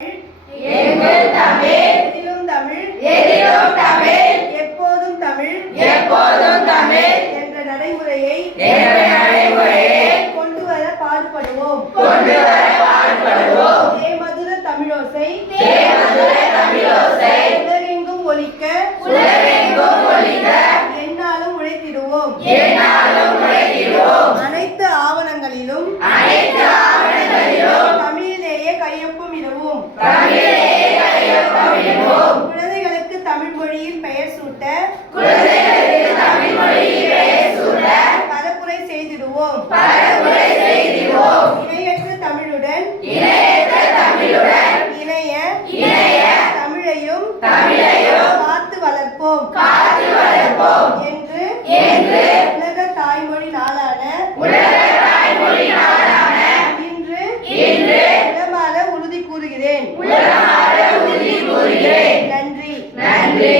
எங்கள் தமிழ் எதிலும் தமிழ் எப்போதும் தமிழ் என்ற நடைமுறையை கொண்டு வர பாடுபடுவோம். தேமதுர தமிழோசை உலகெங்கும் ஒலிக்க எந்நாளும் உழைத்திடுவோம். அனைத்து ஆவணங்களிலும் தமிழிலேயே கையொப்பம் இடுவோம். குழந்தைகளுக்கு தமிழ் மொழியில் பெயர் சூட்ட பரப்புரை செய்திடுவோம். இணையற்ற தமிழுடன் இணைய தமிழையும் காத்து வளர்ப்போம் என்று உலக தாய்மொழி நாளான இன்று உளமாற உறுதி கூறுகிறேன். நன்றி.